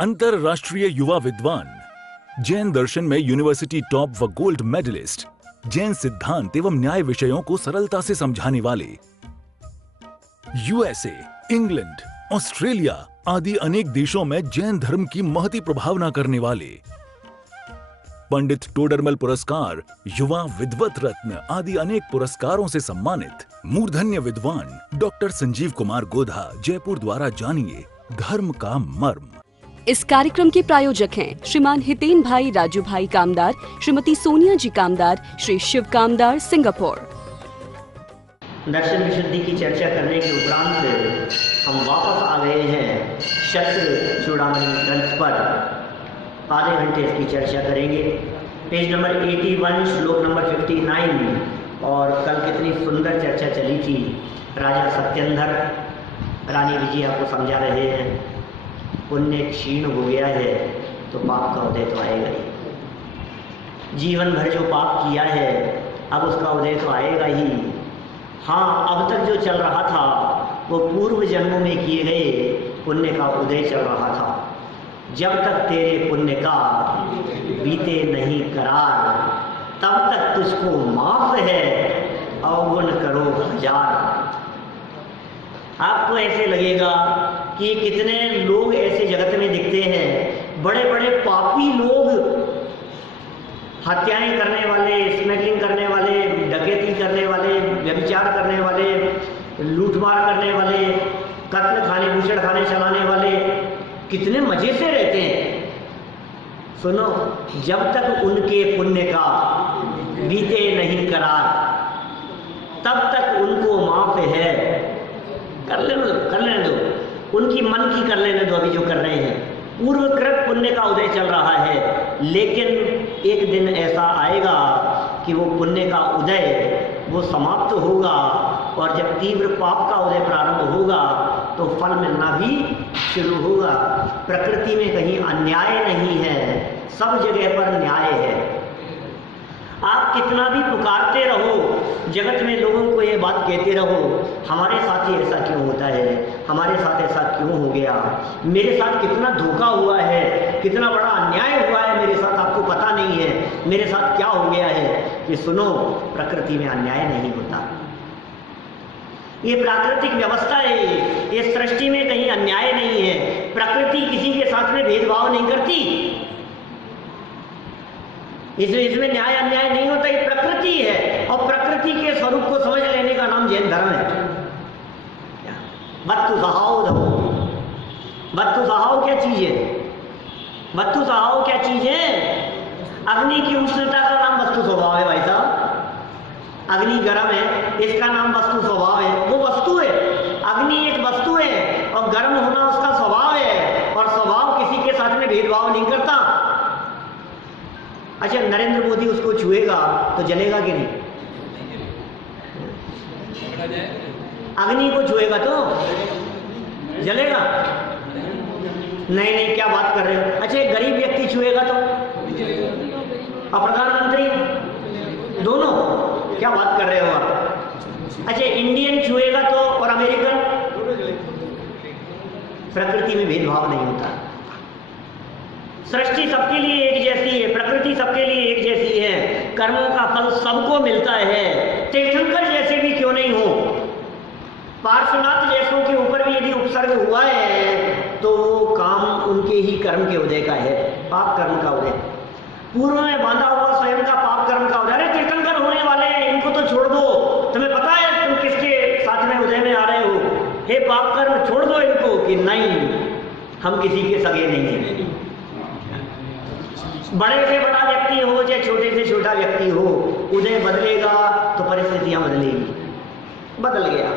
अंतरराष्ट्रीय युवा विद्वान, जैन दर्शन में यूनिवर्सिटी टॉप व गोल्ड मेडलिस्ट, जैन सिद्धांत एवं न्याय विषयों को सरलता से समझाने वाले, यूएसए, इंग्लैंड, ऑस्ट्रेलिया आदि अनेक देशों में जैन धर्म की महती प्रभावना करने वाले, पंडित टोडरमल पुरस्कार, युवा विद्वत रत्न आदि अनेक पुरस्कारों से सम्मानित मूर्धन्य विद्वान डॉक्टर संजीव कुमार गोधा जयपुर द्वारा जानिए धर्म का मर्म। इस कार्यक्रम के प्रायोजक हैं श्रीमान हितेन भाई राजू भाई कामदार, श्रीमती सोनिया जी कामदार, श्री शिव कामदार, सिंगापुर। दर्शन विशुद्धि की चर्चा करने के उपरांत हम वापस आ गए हैं शस्त्र चूड़ामणि ग्रंथ पर। आधे घंटे इसकी चर्चा करेंगे। पेज नंबर 81, श्लोक नंबर 59। और कल कितनी सुंदर चर्चा चली थी। राजा सत्येंद्र रानी विजया को समझा रहे हैं, पुण्य क्षीण हो गया है तो पाप का उदय तो आएगा ही। जीवन भर जो पाप किया है अब उसका उदय तो आएगा ही। हाँ, अब तक जो चल रहा था वो पूर्व जन्मों में किए गए पुण्य का उदय चल रहा था। जब तक तेरे पुण्य का बीते नहीं करार, तब तक तुझको माफ है अवगुण करो हजार। आपको ऐसे लगेगा कि कितने लोग ऐसे जगत में दिखते हैं, बड़े बड़े पापी लोग, हत्याएं करने वाले, स्मगलिंग करने वाले, डकैती करने वाले, व्यभिचार करने वाले, लूटमार करने वाले, कत्ल खाने, भूषण खाने चलाने वाले, कितने मजे से रहते हैं। सुनो, जब तक उनके पुण्य का बीते नहीं करार, तब तक उनको माफ है। कर लेने दो, उनकी मन की कर लेने दो। अभी जो कर रहे हैं पूर्वकृत पुण्य का उदय चल रहा है, लेकिन एक दिन ऐसा आएगा कि वो पुण्य का उदय वो समाप्त होगा, और जब तीव्र पाप का उदय प्रारंभ होगा तो फल मिलना भी शुरू होगा। प्रकृति में कहीं अन्याय नहीं है, सब जगह पर न्याय है। आप कितना भी पुकारते रहो, जगत में लोगों को ये बात कहते रहो, हमारे साथ ही ऐसा क्यों होता है, हमारे साथ ऐसा क्यों हो गया, मेरे साथ कितना धोखा हुआ है, कितना बड़ा अन्याय हुआ है मेरे साथ, आपको पता नहीं है मेरे साथ क्या हो गया है। कि सुनो, प्रकृति में अन्याय नहीं होता। ये प्राकृतिक व्यवस्था है, ये सृष्टि में कहीं अन्याय नहीं है। प्रकृति किसी के साथ में भेदभाव नहीं करती, इसमें न्याय अन्याय नहीं होता। ये प्रकृति है, और प्रकृति के स्वरूप को समझ लेने का नाम जैन धर्म है। वस्तु सहाव धो, वस्तु सहाव क्या चीज है? वस्तु सहाव क्या चीज है? अग्नि की उष्णता का नाम वस्तु स्वभाव है भाई साहब। अग्नि गर्म है, इसका नाम वस्तु स्वभाव है, वो वस्तु है। अग्नि एक वस्तु है और गर्म होना उसका स्वभाव है, और स्वभाव किसी के साथ में भेदभाव नहीं करता। अच्छा, नरेंद्र मोदी उसको छुएगा तो जलेगा कि नहीं? अग्नि को छुएगा तो जलेगा? नहीं नहीं, क्या बात कर रहे हो? अच्छा, एक गरीब व्यक्ति छुएगा तो? और प्रधानमंत्री? दोनों? क्या बात कर रहे हो आप? अच्छा, इंडियन छुएगा तो और अमेरिकन? प्रकृति में भेदभाव नहीं होता। सृष्टि सबके लिए एक जैसी है, प्रकृति सबके लिए एक जैसी है, कर्मों का फल सबको मिलता है। तीर्थंकर जैसे भी क्यों नहीं हो, पार्श्वनाथ जैसों के ऊपर भी यदि उपसर्ग हुआ है तो वो काम उनके ही कर्म के उदय का है, पाप कर्म का उदय। पूर्व में बांधा हुआ स्वयं का पाप कर्म का उदय। अरे तीर्थंकर होने वाले हैं, इनको तो छोड़ दो, तुम्हें पता है तुम किसके साथ में उदय में आ रहे हो, हे पाप कर्म छोड़ दो इनको। कि नहीं, हम किसी के सगे नहीं हैं। बड़े से बड़ा व्यक्ति हो चाहे छोटे से छोटा व्यक्ति हो, उदय बदलेगा तो परिस्थितियां बदलेगी। बदल गया,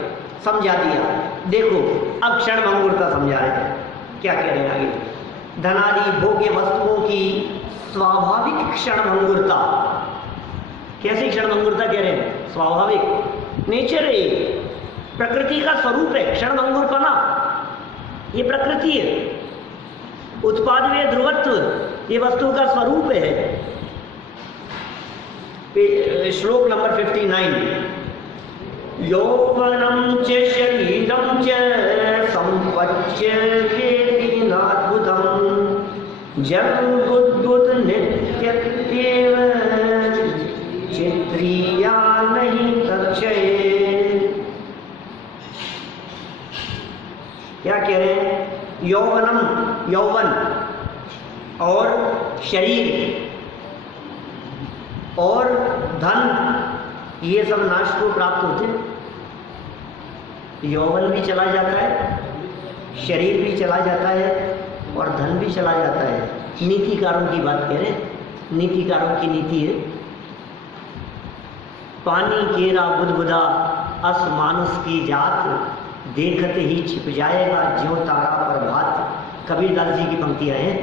समझा दिया। देखो, अब क्षण भंगुरता समझा रहे हैं, क्या कह रहे हैं आगे? धनादि भोग्य वस्तुओं की स्वाभाविक क्षण भंगुरता। कैसी क्षण भंगुरता कह रहे हैं? स्वाभाविक, नेचर है, प्रकृति का स्वरूप है क्षण भंगुरपना। ये प्रकृति है, उत्पाद व ध्रुवत्व ये वस्तु का स्वरूप है। श्लोक नंबर 59। यौवनम च शरीरम च संपच्य वेदिनाद्भुतम जब बुद्बुद नित्यत्येव चित्रिया नहीं तक्षये। क्या कह रहे हैं? यौवनम, यौवन और शरीर और धन, ये सब नाश को प्राप्त होते हैं। यौवन भी चला जाता है, शरीर भी चला जाता है और धन भी चला जाता है। नीतिकारों की बात कह रहे हैं, नीतिकारों की नीति है, पानी केरा बुदबुदा अस मानुष की जात, देखते ही छिप जाएगा ज्यों तारा प्रभात। कबीरदास जी की पंक्तियां हैं।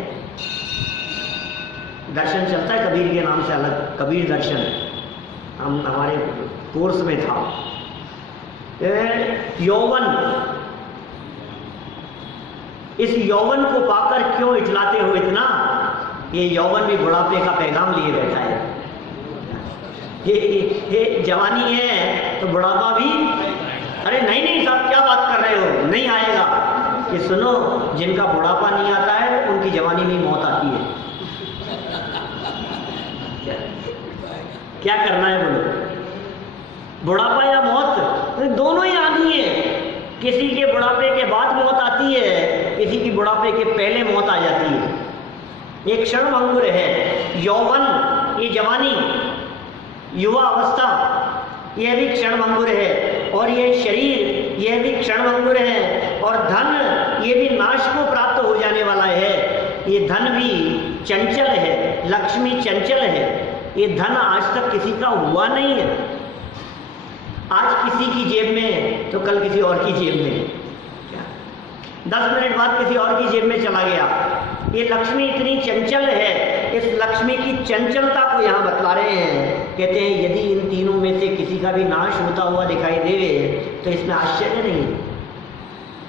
दर्शन चलता है कबीर के नाम से अलग, कबीर दर्शन, हम हमारे कोर्स में था। यौवन, इस यौवन को पाकर क्यों इठलाते हो इतना? ये यौवन भी बुढ़ापे का पैगाम लिए बैठा है। ये जवानी है तो बुढ़ापा भी, अरे नहीं नहीं साहब क्या बात कर रहे हो, नहीं आएगा। कि सुनो, जिनका बुढ़ापा नहीं आता है उनकी जवानी में मौत आती है। क्या करना है बोलो? बुढ़ापा या मौत, तो दोनों ही आनी है। किसी के बुढ़ापे के बाद मौत आती है, किसी की बुढ़ापे के पहले मौत आ जाती है। एक क्षण भंगुर है यौवन, ये जवानी, युवा अवस्था, यह भी क्षण भंगुर है। और ये शरीर, यह भी क्षण भंगुर है। और धन, ये भी नाश को प्राप्त हो जाने वाला है। ये धन भी चंचल है, लक्ष्मी चंचल है। ये धन आज तक किसी का हुआ नहीं है। आज किसी की जेब में तो कल किसी और की जेब में, क्या 10 मिनट बाद किसी और की जेब में चला गया। ये लक्ष्मी इतनी चंचल है। इस लक्ष्मी की चंचलता को यहाँ बतला रहे हैं। कहते हैं यदि इन तीनों में से किसी का भी नाश होता हुआ दिखाई देवे तो इसमें आश्चर्य नहीं।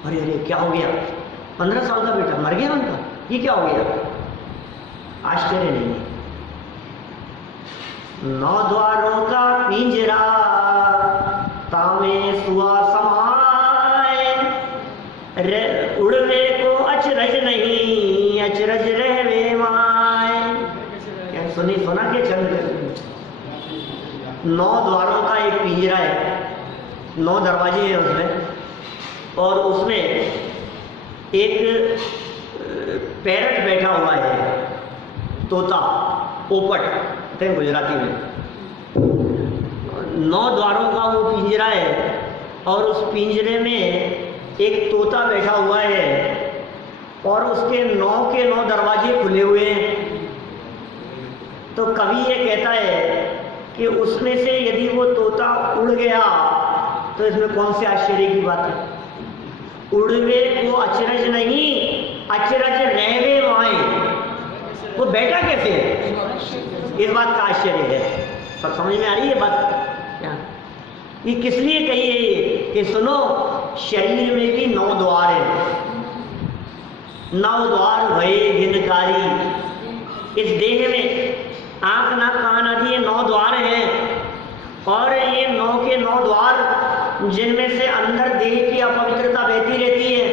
अरे अरे क्या हो गया, 15 साल का बेटा मर गया उनका, ये क्या हो गया? आश्चर्य नहीं। 9 द्वारों का पिंजरा तामे सुआ समाए, उड़वे को अचरज नहीं, अचरज रहवे माए। क्या सुना के चंद? 9 द्वारों का एक पिंजरा है, 9 दरवाजे हैं उसमें, और उसमें एक पैरट बैठा हुआ है, तोता, पोपट कहते हैं गुजराती में। 9 द्वारों का वो पिंजरा है और उस पिंजरे में एक तोता बैठा हुआ है और उसके 9 के 9 दरवाजे खुले हुए हैं। तो कवि ये कहता है कि उसमें से यदि वो तोता उड़ गया तो इसमें कौन से आश्चर्य की बात है? उड़वे को अचरज नहीं, अचरज रहवे माए। वो बैठा कैसे है? इस बात का आश्चर्य है। सब समझ में आ रही है बात? क्या ये किस लिए कही है ये? कि सुनो, शरीर में भी 9 द्वार है। 9 द्वार भये भिन्नकारी। इस देह में आंख नाक कान आदि 9 द्वार हैं। और ये 9 के 9 द्वार जिनमें से अंदर देह की अपवित्रता बहती रहती है,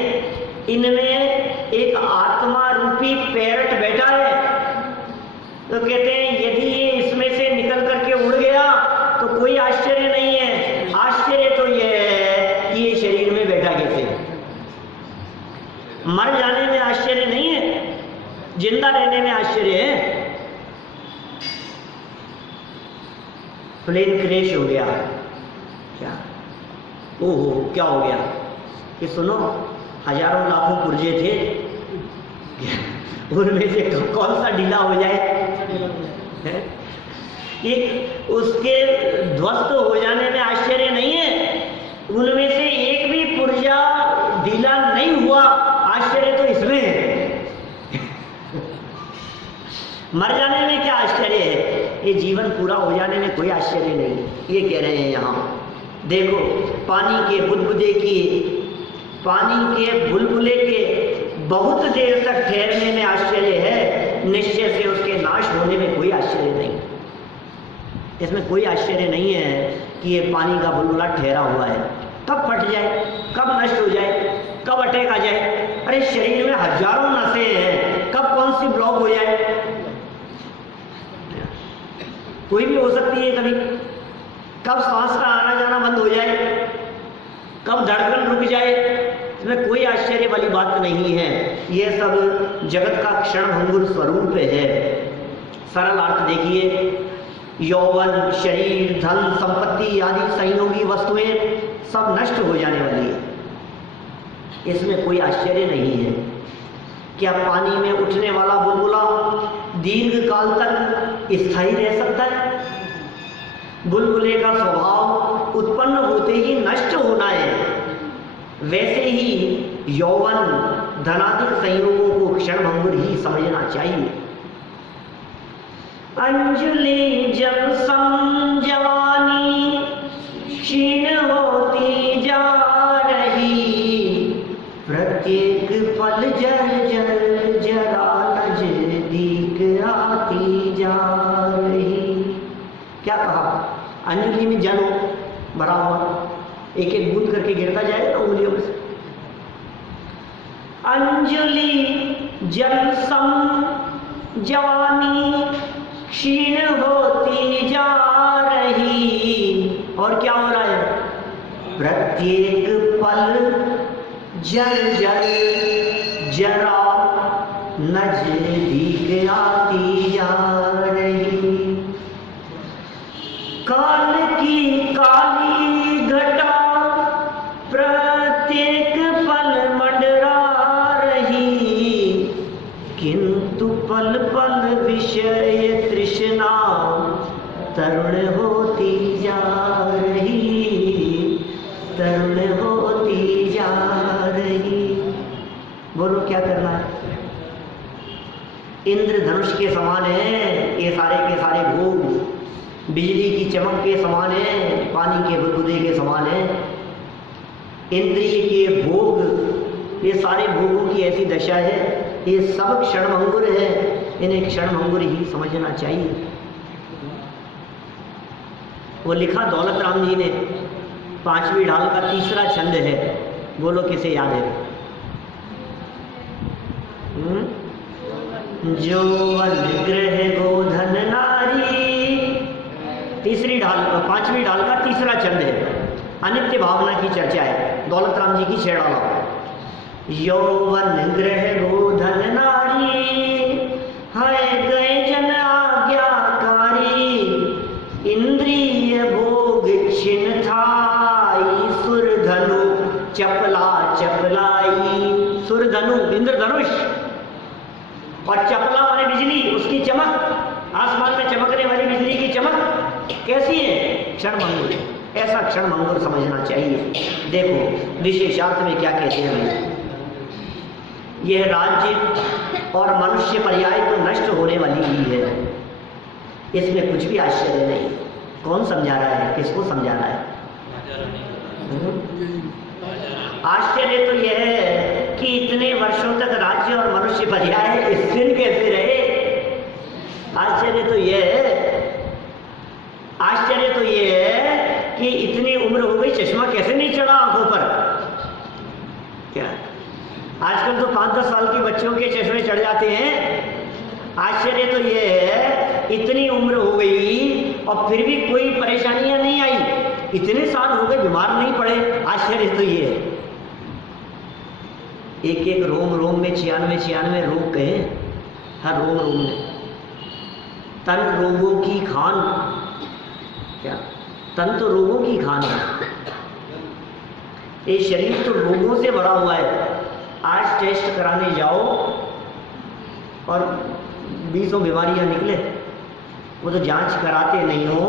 इनमें एक आत्मा रूपी पैरट बैठा है। तो कहते हैं यदि ये इसमें से निकल करके उड़ गया तो कोई आश्चर्य नहीं है। आश्चर्य तो ये है कि ये शरीर में बैठा कैसे। मर जाने में आश्चर्य नहीं है, जिंदा रहने में आश्चर्य है। प्लेन क्रैश हो गया, क्या ओहो क्या हो गया? कि सुनो, हजारों लाखों पुर्जे थे, उनमें से कौन सा ढीला हो जाए? एक उसके ध्वस्त हो जाने में आश्चर्य नहीं है। उनमें से एक भी पुर्जा ढीला नहीं हुआ, आश्चर्य तो इसमें है। मर जाने में क्या आश्चर्य है? ये जीवन पूरा हो जाने में कोई आश्चर्य नहीं। ये कह रहे हैं यहाँ, देखो पानी के बुलबुले के बहुत देर तक ठहरने में आश्चर्य है, निश्चय से उसके नाश होने में कोई आश्चर्य नहीं। इसमें कोई आश्चर्य नहीं है कि ये पानी का बुलबुला ठहरा हुआ है, कब फट जाए, कब नष्ट हो जाए, कब अटैक आ जाए। अरे शरीर में हजारों नसें हैं, कब कौन सी ब्लॉक हो कोई भी हो सकती है कभी। कब सांस का आना जाना बंद हो जाए, कब धड़कन रुक जाए, इसमें कोई आश्चर्य वाली बात नहीं है। यह सब जगत का क्षणभंगुर स्वरूप है। सरल अर्थ देखिए, यौवन, शरीर, धन, संपत्ति आदि संयोगी वस्तुएं सब नष्ट हो जाने वाली है, इसमें कोई आश्चर्य नहीं है। क्या पानी में उठने वाला बुलबुला दीर्घ काल तक स्थायी रह सकता है? बुलबुले का स्वभाव उत्पन्न होते ही नष्ट होना है। वैसे ही यौवन, धनाधिक संयोगों को क्षणभंगुर ही समझना चाहिए। अंजलि जब सम जवानी क्षीण होती जा रही, प्रत्येक पल जर जर जरा नजदीक आती जा रही। क्या कहा? अंजलि में जल भरा हुआ, एक एक बूंद करके गिरता जाएगा ना उंगलियों में से। अंजलि जल सम जवानी क्षीण होती जा रही, और क्या हो रहा है? प्रत्येक पल जल जल जरा नजदीक आती जा रही। काल की काली घटा प्रत्येक पल मंडरा रही, किंतु पल पल विषय तृष्णा तरुण होती जा रही, तरुण होती जा रही। बोलो क्या करना है? इंद्रधनुष के समान है ये सारे के सारे भोग, बिजली की चमक के समान है, पानी के बुदबुदे के समान है। इंद्रिय के भोग, ये सारे भोगों की ऐसी दशा है, ये सब क्षणभंगुर है, इन्हें क्षणभंगुर ही समझना चाहिए। वो लिखा दौलत राम जी ने, 5वीं ढाल का 3रा छंद है। बोलो किसे याद है? जो अनुग्रह गोधन नारी, 3री ढाल 5वीं ढाल का 3रा छंद है। अनित्य भावना की चर्चा है, दौलत राम जी की छेड़ाला। यौवन ग्रह गोधन नारी, है गए जन आज्ञाकारी, इंद्रिय भोग छिन थाई, सुरधनु चपला चपलाई। सुरधनु इंद्रधनुष, और चपला माने बिजली, उसकी चमक, आसमान में चमकने वाली बिजली की चमक कैसी है? क्षणभंगुर। ऐसा क्षणभंगुर समझना चाहिए। देखो विशेषार्थ में क्या कहते हैं? यह राज्य और मनुष्य पर्याय तो नष्ट होने वाली ही है, इसमें कुछ भी आश्चर्य नहीं। कौन समझा रहा है? किसको समझा रहा है? आश्चर्य तो यह है कि इतने वर्षों तक राज्य और मनुष्य पर्याय स्थिर कैसे रहे। आश्चर्य तो यह है, आश्चर्य तो यह है कि इतनी उम्र हो गई, चश्मा कैसे नहीं चढ़ा आंखों पर? क्या आजकल तो 5-10 साल के बच्चों के चश्मे चढ़ जाते हैं। आश्चर्य तो यह है, इतनी उम्र हो गई और फिर भी कोई परेशानियां नहीं आई, इतने साल हो गए बीमार नहीं पड़े। आश्चर्य तो यह है, एक एक रोम रोम में 96 रोग कहे, हर रोम रोम में। तन रोगों की खान, क्या तन तो रोगों की खान है, ये शरीर तो रोगों से भरा हुआ है। आज टेस्ट कराने जाओ और 20 बीमारियां निकले, वो तो जांच कराते नहीं हो,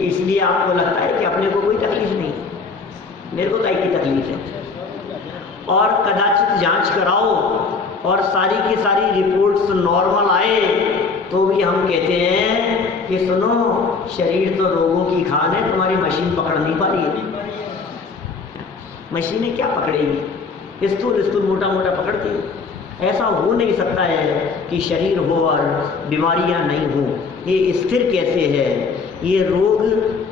इसलिए आपको लगता है कि अपने को कोई तकलीफ नहीं। मेरे को काहे की तकलीफ है? और कदाचित जांच कराओ और सारी की सारी रिपोर्ट्स नॉर्मल आए तो भी हम कहते हैं कि सुनो, शरीर तो रोगों की खान है, तुम्हारी मशीन पकड़ नहीं पा रही है। मशीनें क्या पकड़ेगी? स्थूल स्थूल मोटा मोटा पकड़ती है। ऐसा हो नहीं सकता है कि शरीर हो और बीमारियां नहीं हो। ये स्थिर कैसे है? ये रोग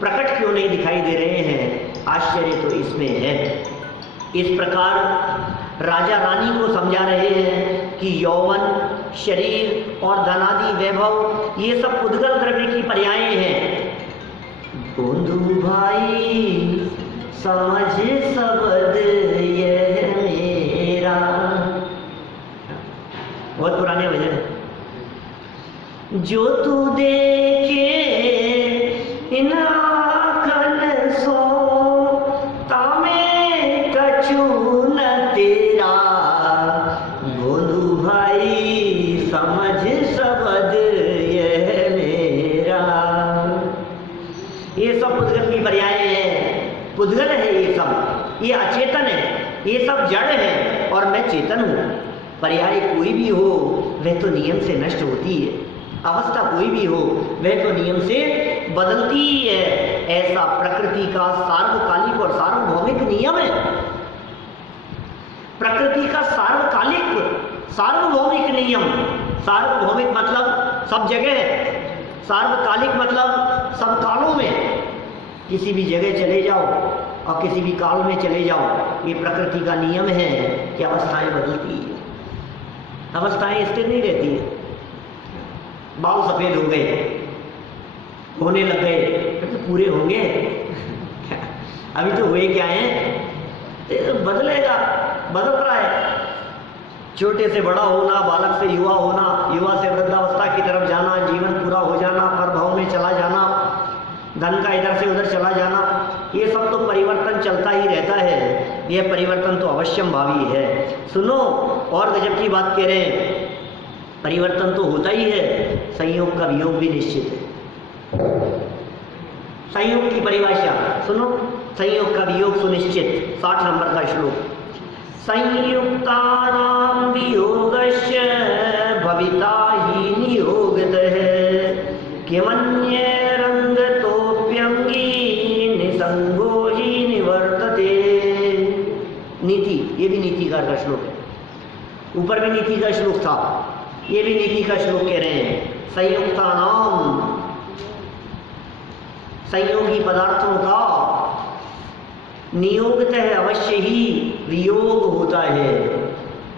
प्रकट क्यों नहीं दिखाई दे रहे हैं? आश्चर्य तो इसमें है। इस प्रकार राजा रानी को समझा रहे हैं कि यौवन, शरीर और धनादि वैभव ये सब उद्गल द्रव्य की पर्यायें हैं। बंधु भाई समझ सबद यह मेरा, बहुत पुराने भजन है। जो तू देखे इन आँखन सो तामे कछु न तेरा, बंधु भाई समझ सबद यह मेरा। ये सब पुद्गल की पर्याय है, पुद्गल है ये सब, ये अचेतन है, ये सब जड़ है और मैं चेतन हूँ। पर्याय कोई भी हो वह तो नियम से नष्ट होती है, अवस्था कोई भी हो वह तो नियम से बदलती ही है। ऐसा प्रकृति का सार्वकालिक और सार्वभौमिक नियम है। प्रकृति का सार्वकालिक सार्वभौमिक नियम, सार्वभौमिक मतलब सब जगह है, सार्वकालिक मतलब सब कालों में। किसी भी जगह चले जाओ और किसी भी काल में चले जाओ, ये प्रकृति का नियम है कि अवस्थाएं बदलती है, अवस्थाएं स्थिर नहीं रहती है। बाल सफेद हो गए, होने लग गए, तो पूरे होंगे अभी तो हुए क्या है, तो बदलेगा, बदल रहा है। छोटे से बड़ा होना, बालक से युवा होना, युवा से वृद्धावस्था की तरफ जाना, जीवन पूरा हो जाना, प्रभाव में चला जाना, धन का इधर से उधर चला जाना, ये सब तो परिवर्तन चलता ही रहता है। यह परिवर्तन तो अवश्यंभावी है। सुनो, और गजब की बात कह रहे हैं, परिवर्तन तो होता ही है, संयोग का वियोग भी निश्चित है। संयोग की परिभाषा सुनो, संयोग का वियोग सुनिश्चित। 60 नंबर का श्लोक, संयुक्तानां वियोगस्य भविता हि नियोगतः, किमन्ये रंगतोप्यंगी निसंगो हि निवर्तते। नीति, ये भी नीतिकार का श्लोक है। ऊपर भी नीति का श्लोक था, ये भी नीति का श्लोक कह रहे हैं। संयुक्तानाम, संयोगी पदार्थों का नियोगतः अवश्य ही वियोग होता है।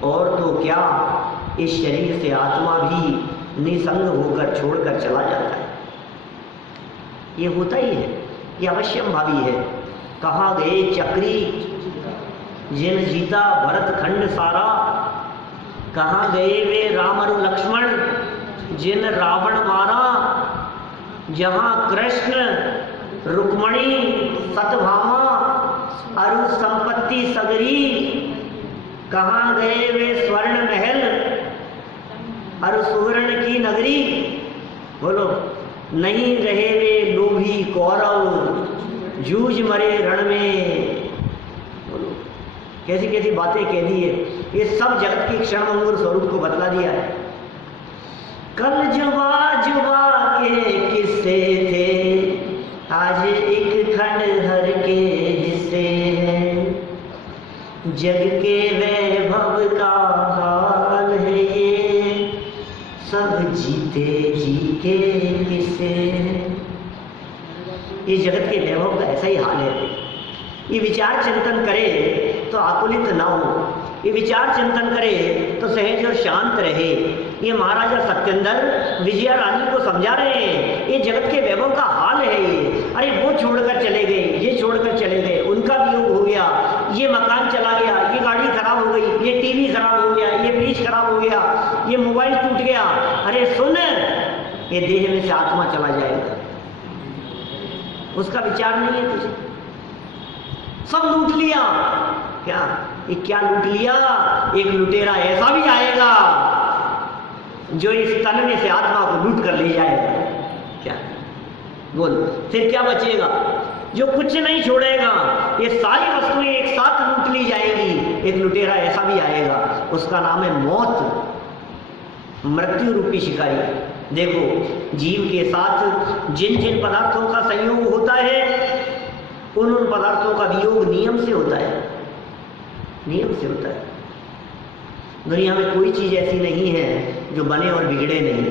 और तो क्या, इस शरीर से आत्मा भी निसंग होकर छोड़कर चला जाता है, ये होता ही है, ये अवश्यंभावी है। कहाँ गए चक्री जिन जीता भरत खंड सारा, कहाँ गए वे राम और लक्ष्मण जिन रावण मारा, जहाँ कृष्ण रुक्मणी सतभामा अरु संपत्ति सगरी, कहाँ गए वे स्वर्ण महल अरु सुवर्ण की नगरी। बोलो, नहीं रहे वे लोभी कौरव जूझ मरे रण में। बोलो, कैसी कैसी बातें कह दी है। ये सब जगत के क्षणभंगुर स्वरूप को बतला दिया है। कल जुबा जुबा के किस्से थे, आज एक खंडहर के हिस्से हैं। जग के वैभव का हाल है ये, सब जीते जी के किस्से। ये जगत के वैभव का ऐसा ही हाल है। ये विचार चिंतन करे तो आकुलित ना हो, ये विचार चिंतन करे तो सहज और शांत रहे। ये महाराजा सत्येंद्र विजया रानी को समझा रहे हैं, ये जगत के वैभव का हाल है ये। अरे वो छोड़कर चले गए, ये छोड़कर चले गए, उनका वियोग हो गया, ये मकान चला गया, ये गाड़ी खराब हो गई, ये टीवी खराब हो गया, ये फ्रिज खराब हो गया, ये मोबाइल टूट गया। अरे सुन, ये देह में से आत्मा चला जाएगा, उसका विचार नहीं है तुझे। सब लूट लिया, क्या ये क्या लूट लिया? एक लुटेरा ऐसा भी आएगा जो इस तन में से आत्मा को लूट कर ले जाएगा। क्या बोल, फिर क्या बचेगा? जो कुछ नहीं छोड़ेगा, ये सारी वस्तुएं एक साथ लूट ली जाएगी। एक लुटेरा ऐसा भी आएगा, उसका नाम है मौत, मृत्यु रूपी शिकारी। देखो, जीव के साथ जिन जिन पदार्थों का संयोग होता है, उन उन पदार्थों का वियोग नियम से होता है, नियम से होता है। दुनिया में कोई चीज ऐसी नहीं है जो बने और बिगड़े नहीं।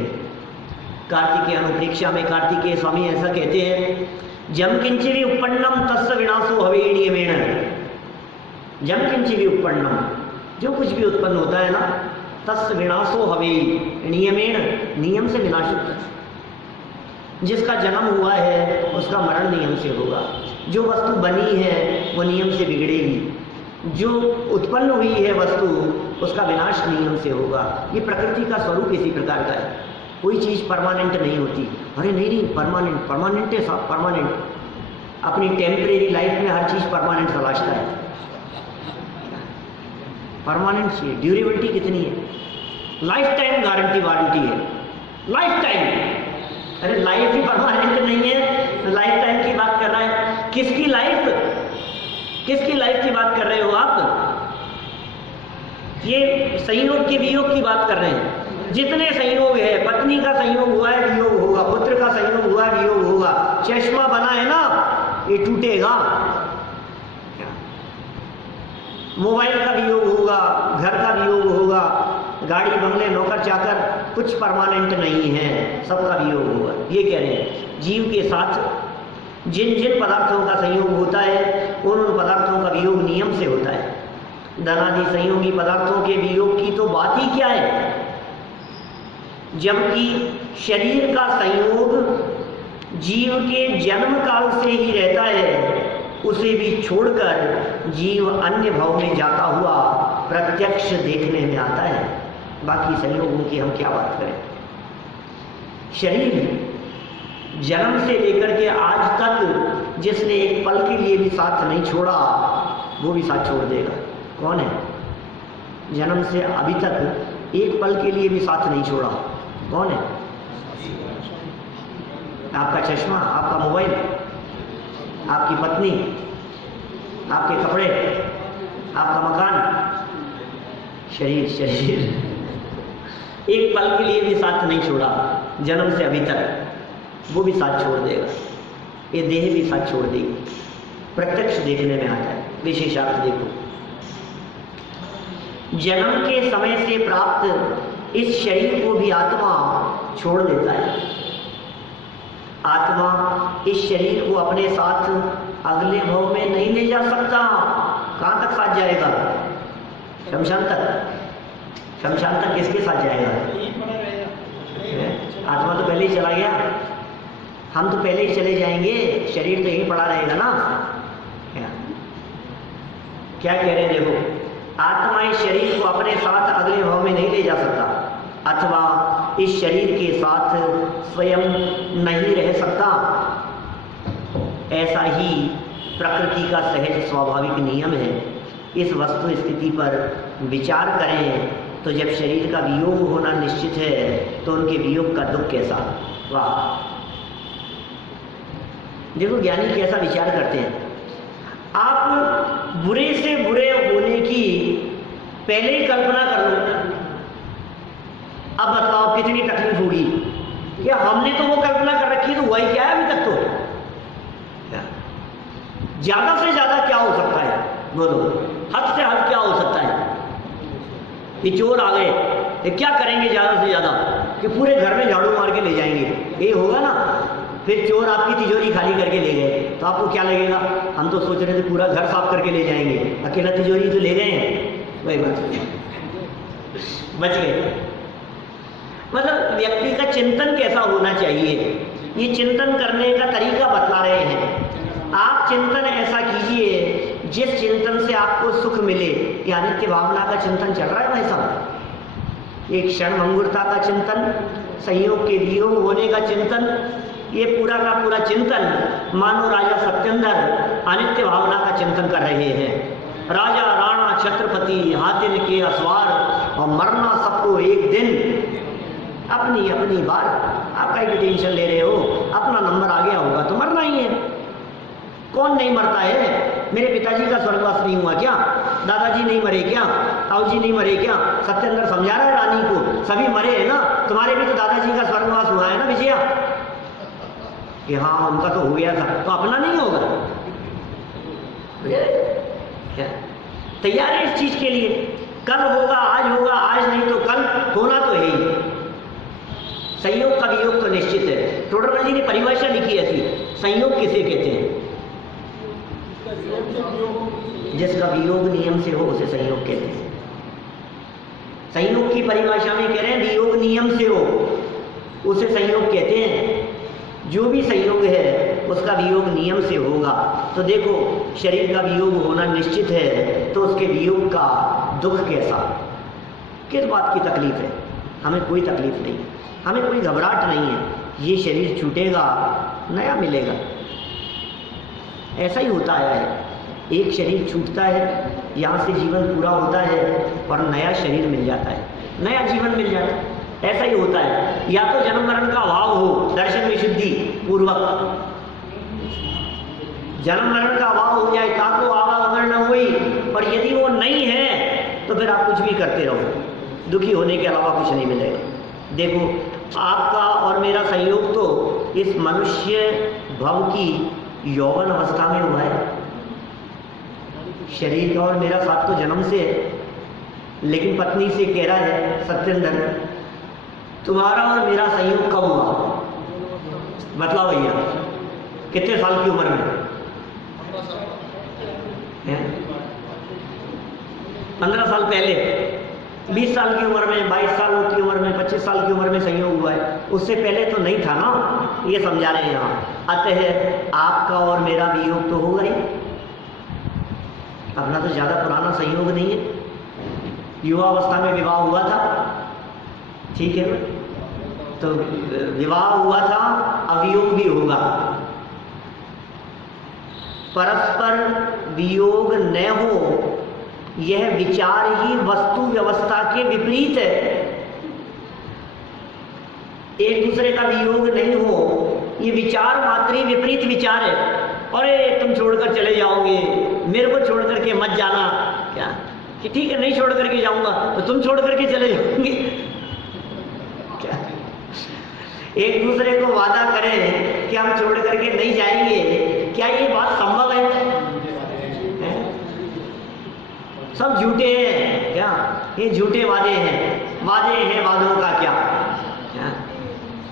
कार्तिकेय अनुप्रेक्षा में कार्तिकेय स्वामी ऐसा कहते हैं, जम किंचिवी उपन्नम तस्य विनाशो हवे नियमेन। जम किंचिवी उपन्नम, जो कुछ भी उत्पन्न होता है ना, तस् विनाशो हवे नियमेण, नियम से विनाश होता है। जिसका जन्म हुआ है उसका मरण नियम से होगा। जो वस्तु बनी है वो नियम से बिगड़ेगी। जो उत्पन्न हुई है वस्तु उसका विनाश नियम से होगा। ये प्रकृति का स्वरूप इसी प्रकार का है। कोई चीज़ परमानेंट नहीं होती। अरे नहीं, परमानेंट, परमानेंट है सब परमानेंट। अपनी टेम्परेरी लाइफ में हर चीज़ परमानेंट तलाशता है। परमानेंट चाहिए, ड्यूरेबिलिटी कितनी है, लाइफ टाइम गारंटी वारंटी है, लाइफ टाइम। अरे लाइफ ही परमानेंट नहीं है तो लाइफ टाइम की बात कर रहा है। किसकी लाइफ की बात कर रहे हो आप? ये संयोग के वियोग की बात कर रहे हैं। जितने संयोग है, पत्नी का संयोग हुआ है वियोग होगा, पुत्र का संयोग हुआ है वियोग होगा, चश्मा बना है ना ये टूटेगा, मोबाइल का वियोग होगा, घर का वियोग होगा, गाड़ी बंगले नौकर चाकर कुछ परमानेंट नहीं है, सबका वियोग होगा। ये कह रहे हैं जीव के साथ जिन जिन पदार्थों का संयोग होता है उन पदार्थों का वियोग नियम से होता है। धनादि संयोगी पदार्थों के वियोग की तो बात ही क्या है, जबकि शरीर का संयोग जीव के जन्म काल से ही रहता है। उसे भी छोड़कर जीव अन्य भाव में जाता हुआ प्रत्यक्ष देखने में आता है। बाकी संयोगों की हम क्या बात करें। शरीर जन्म से लेकर के आज तक जिसने एक पल के लिए भी साथ नहीं छोड़ा वो भी साथ छोड़ देगा। कौन है? जन्म से अभी तक एक पल के लिए भी साथ नहीं छोड़ा, कौन है? आपका चश्मा, आपका मोबाइल, आपकी पत्नी, आपके कपड़े, आपका मकान, शरीर एक पल के लिए भी साथ नहीं छोड़ा जन्म से अभी तक, वो भी साथ छोड़ देगा। ये देह भी साथ छोड़ देगी। प्रत्यक्ष देखने में आता है। विशेषार्थ देखो, जन्म के समय से प्राप्त इस शरीर को भी आत्मा छोड़ देता है। आत्मा इस शरीर को अपने साथ अगले भव में नहीं ले जा सकता। कहां तक साथ जाएगा? शमशान तक। शमशान तक किसके साथ जाएगा? आत्मा तो पहले ही चला गया, हम तो पहले ही चले जाएंगे, शरीर तो यहीं पड़ा रहेगा ना। क्या कह रहे हैं देखो, आत्मा इस शरीर को अपने साथ अगले भव में नहीं ले जा सकता, अथवा इस शरीर के साथ स्वयं नहीं रह सकता। ऐसा ही प्रकृति का सहज स्वाभाविक नियम है। इस वस्तु स्थिति पर विचार करें तो जब शरीर का वियोग होना निश्चित है तो उनके वियोग का दुख कैसा। वाह, देखो ज्ञानी कैसा विचार करते हैं। आप बुरे से बुरे होने की पहले ही कल्पना कर लो। अब बताओ कितनी तकलीफ होगी। क्या हमने तो वो कल्पना कर रखी है तो वही क्या है अभी तक। तो ज्यादा से ज्यादा क्या हो सकता है? बोलो, हद से हद क्या हो सकता है? कि चोर आ गए, ये क्या करेंगे ज्यादा से ज्यादा? कि पूरे घर में झाड़ू मार के ले जाएंगे, ये होगा ना। फिर चोर आपकी तिजोरी खाली करके ले गए तो आपको क्या लगेगा? हम तो सोच रहे थे पूरा घर साफ करके ले जाएंगे, अकेला तिजोरी तो ले गए हैं, वही बात बच गए। मतलब व्यक्ति का चिंतन कैसा होना चाहिए, ये चिंतन करने का तरीका बतला रहे हैं। आप चिंतन ऐसा कीजिए जिस चिंतन से आपको सुख मिले। कि अनित्य भावना का चिंतन चल रहा है भाई साहब, एक क्षण भंगुरता का चिंतन, संयोग के वियोग होने का चिंतन, ये पूरा का पूरा चिंतन मानो राजा सत्येंद्र अनित्य भावना का चिंतन कर रहे हैं। राजा राणा छत्रपति हाथिन के असवार और मरना सबको एक दिन। अपनी अपनी बात, आपका ही टेंशन ले रहे हो, अपना नंबर आ गया होगा तो मरना ही है। कौन नहीं मरता है? मेरे पिताजी का स्वर्गवास नहीं हुआ क्या? दादाजी नहीं मरे क्या? ताऊ जी नहीं मरे क्या? सत्येंद्र समझा रहा है रानी को, सभी मरे हैं ना। तुम्हारे भी तो दादाजी का स्वर्गवास हुआ है ना विजया, कि हाँ उनका तो हो गया था, तो अपना नहीं होगा क्या? तैयार है इस चीज के लिए? कल होगा, आज होगा, आज नहीं तो कल होना तो है ही। संयोग का वियोग तो निश्चित है। टोडरमल जी ने परिभाषा लिखी ऐसी, संयोग किसे कहते हैं? जिसका वियोग नियम से हो उसे संयोग कहते हैं। संयोग की परिभाषा में कह रहे हैं वियोग नियम से हो, उसे संयोग कहते हैं। जो भी संयोग है उसका वियोग नियम से होगा। तो देखो शरीर का वियोग होना निश्चित है, तो उसके वियोग का दुख कैसा, किस बात की तकलीफ है? हमें कोई तकलीफ नहीं, हमें कोई घबराहट नहीं है। ये शरीर छूटेगा, नया मिलेगा, ऐसा ही होता है। एक शरीर छूटता है, यहाँ से जीवन पूरा होता है और नया शरीर मिल जाता है, नया जीवन मिल जाता है। ऐसा ही होता है। या तो जन्म मरण का अभाव हो दर्शन विशुद्धि पूर्वक, जन्म मरण का अभाव हो जाए ताको आवागमन न हुई, और यदि वो नहीं है तो फिर आप कुछ भी करते रहो, दुखी होने के अलावा कुछ नहीं मिलेगा। देखो आपका और मेरा संयोग तो इस मनुष्य भव की यौवन अवस्था में हुआ है। शरीर का और मेरा साथ तो जन्म से है, लेकिन पत्नी से कह रहा है सत्येंद्र तुम्हारा और मेरा संयोग कब हुआ? बताओ भैया, कितने साल की उम्र में? 15 साल पहले, 20 साल की उम्र में, 22 साल की उम्र में, 25 साल की उम्र में संयोग हुआ है। उससे पहले तो नहीं था ना, ये समझा रहे हैं यहाँ। अतः आपका और मेरा वियोग तो होगा ही, अपना तो ज्यादा पुराना संयोग नहीं है। युवा अवस्था में विवाह हुआ था, ठीक है ना? तो विवाह हुआ था, अवियोग भी होगा। परस्पर वियोग न हो यह विचार ही वस्तु व्यवस्था के विपरीत है। एक दूसरे का वियोग नहीं हो, ये विचार मात्र ही विपरीत विचार है। अरे तुम छोड़कर चले जाओगे, मेरे को छोड़ करके मत जाना, क्या कि ठीक है नहीं छोड़ करके जाऊंगा तो तुम छोड़ करके चले जाओगे क्या? एक दूसरे को वादा करें कि हम छोड़ करके नहीं जाएंगे, क्या ये बात संभव है? सब झूठे हैं क्या? ये झूठे वादे हैं, वादे हैं वादों का क्या?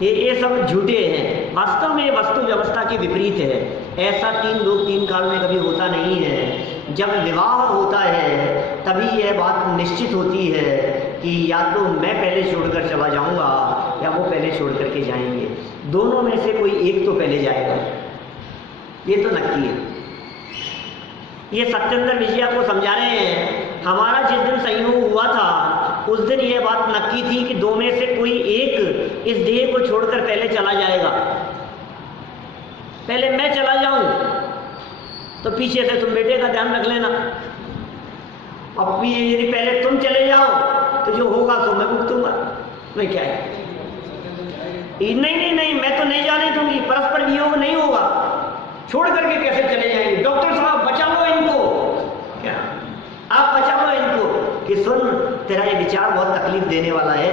ये सब झूठे हैं। वास्तव में वस्तु व्यवस्था के विपरीत है। ऐसा तीन लोग तीन काल में कभी होता नहीं है। जब विवाह होता है तभी यह बात निश्चित होती है कि या तो मैं पहले छोड़कर चला जाऊंगा या वो पहले छोड़ करके जाएंगे। दोनों में से कोई एक तो पहले जाएगा, ये तो नक्की है। ये सत्येंद्र विजया को समझा रहे हैं। हमारा जिस दिन संयोग हुआ था उस दिन यह बात नक्की थी कि दो में से कोई एक इस देह को छोड़कर पहले चला जाएगा। पहले मैं चला जाऊं तो पीछे से तुम बेटे का ध्यान रख लेना, अब भी यदि पहले तुम चले जाओ तो जो होगा तो मैं भुगतूंगा। मैं क्या है? नहीं, मैं तो नहीं जाने दूंगी, परस्पर वियोग नहीं होगा। छोड़ करके कैसे चले जाएंगे? डॉक्टर साहब बचा लो इनको, क्या आप बचा लो इनको कि सुन तेरा ये विचार बहुत तकलीफ देने वाला है।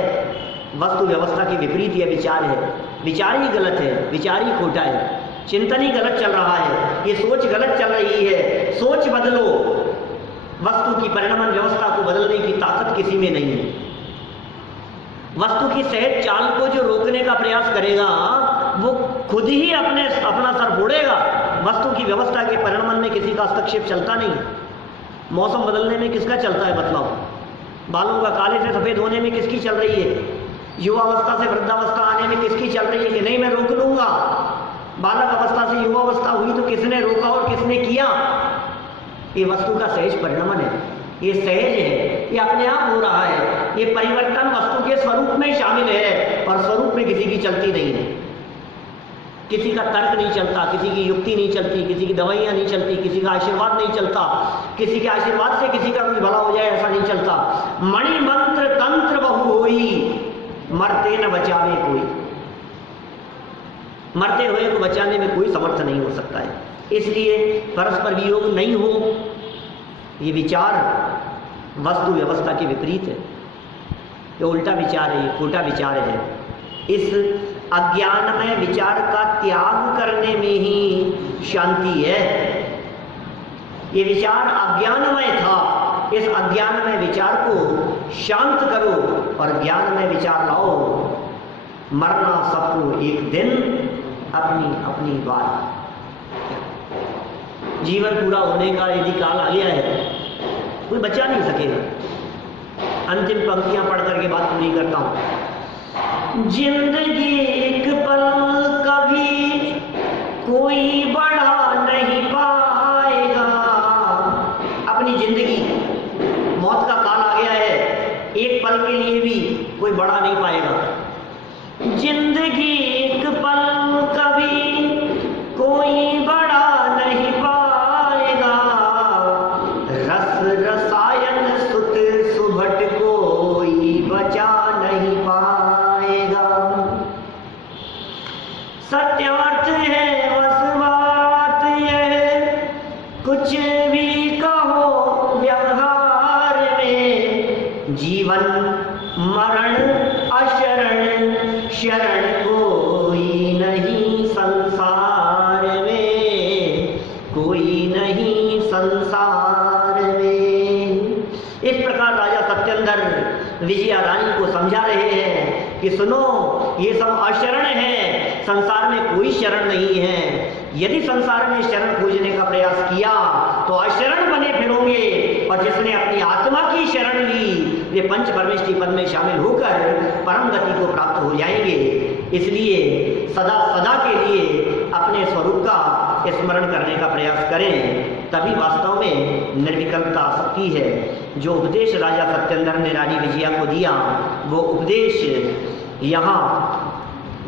वस्तु व्यवस्था के विपरीत यह विचार है, विचार ही गलत है, विचार ही खोटा है, चिंतन ही गलत चल रहा है, ये सोच गलत चल रही है। सोच बदलो। वस्तु की परिणाम व्यवस्था को बदलने की ताकत किसी में नहीं है। वस्तु की सहज चाल को जो रोकने का प्रयास करेगा वो खुद ही अपना सर फोड़ेगा। वस्तु की व्यवस्था के परिणाम में किसी का हस्तक्षेप चलता नहीं। मौसम बदलने में किसका चलता है बतलाओ? बालों का काले से सफेद होने में किसकी चल रही है? युवावस्था से वृद्धावस्था आने में किसकी चल रही है कि नहीं मैं रोक लूंगा? बालक अवस्था से युवावस्था हुई तो किसने रोका और किसने किया? ये वस्तु का सहज परिणाम है, ये सहज है, ये अपने आप हो रहा है। ये परिवर्तन वस्तु के स्वरूप में शामिल है और स्वरूप में किसी की चलती नहीं है। किसी का तर्क नहीं चलता, किसी की युक्ति नहीं चलती, किसी की दवाइयां नहीं चलती, किसी का आशीर्वाद नहीं चलता, किसी के आशीर्वाद से किसी का कोई भला हो जाए ऐसा नहीं चलता। मणि मंत्र तंत्र बहु होई, मरते न बचावे कोई। मरते हुए को बचाने में कोई समर्थ नहीं हो सकता है। इसलिए परस्पर वियोग नहीं हो, ये विचार वस्तु व्यवस्था के विपरीत है, ये उल्टा विचार है, ये खोटा विचार है। इस अज्ञानमय विचार का त्याग करने में ही शांति है। ये विचार अज्ञानमय था, इस अज्ञानमय विचार को शांत करो और ज्ञानमय विचार लाओ। मरना सबको एक दिन, अपनी अपनी बात। जीवन पूरा होने का यदि काल आ गया है कोई बचा नहीं सकेगा। अंतिम पंक्तियां पढ़ करके बात पूरी करता हूं। जिंदगी एक पल कभी कोई बढ़ा नहीं पाएगा। अपनी जिंदगी, मौत का काल आ गया है, एक पल के लिए भी कोई बढ़ा नहीं पाएगा। जिंदगी एक पल कभी कोई बढ़ा नहीं पाएगा। रस रसायन सुत सुभट कोई बचा नहीं पाएगा। सत्यार्थ है बस बात यह, कुछ भी कहो व्यवहार में। जीवन मरण अशरण शरण कोई नहीं संसार में, कोई नहीं संसार में। इस प्रकार राजा सत्येंद्र विजया रानी को समझा रहे हैं कि सुनो, ये सब अशरण है, संसार में कोई शरण नहीं है। यदि संसार में शरण खोजने का प्रयास किया तो अशरण बने फिरोगे, और जिसने अपनी आत्मा की शरण ली वे पंच परमेष्टि पद में शामिल होकर परम गति को प्राप्त हो जाएंगे। इसलिए सदा सदा के लिए अपने स्वरूप का स्मरण करने का प्रयास करें, तभी वास्तव में निर्विकल्पता आ सकती है। जो उपदेश राजा सत्येंद्र ने रानी विजया को दिया, वो उपदेश यहाँ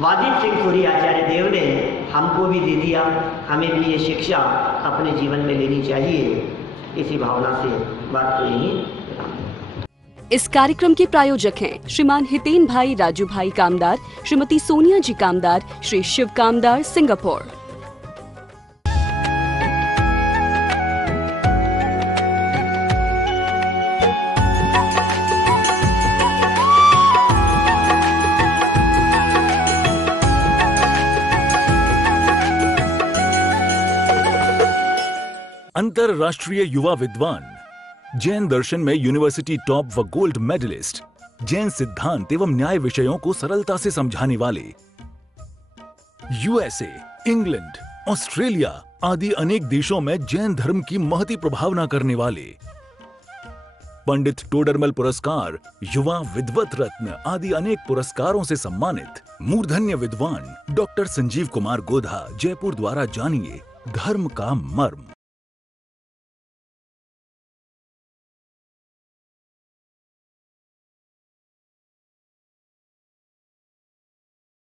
वादित सिंह सूरी आचार्य देव ने हमको भी दे दिया। हमें भी ये शिक्षा अपने जीवन में लेनी चाहिए। इसी भावना से बात को यही। इस कार्यक्रम के प्रायोजक हैं श्रीमान हितेन भाई राजू भाई कामदार, श्रीमती सोनिया जी कामदार, श्री शिव कामदार, सिंगापुर। अंतरराष्ट्रीय युवा विद्वान, जैन दर्शन में यूनिवर्सिटी टॉप व गोल्ड मेडलिस्ट, जैन सिद्धांत एवं न्याय विषयों को सरलता से समझाने वाले, यूएसए, इंग्लैंड, ऑस्ट्रेलिया आदि अनेक देशों में जैन धर्म की महती प्रभावना करने वाले, पंडित टोडरमल पुरस्कार, युवा विद्वत रत्न आदि अनेक पुरस्कारों से सम्मानित मूर्धन्य विद्वान डॉक्टर संजीव कुमार गोधा, जयपुर द्वारा जानिए धर्म का मर्म।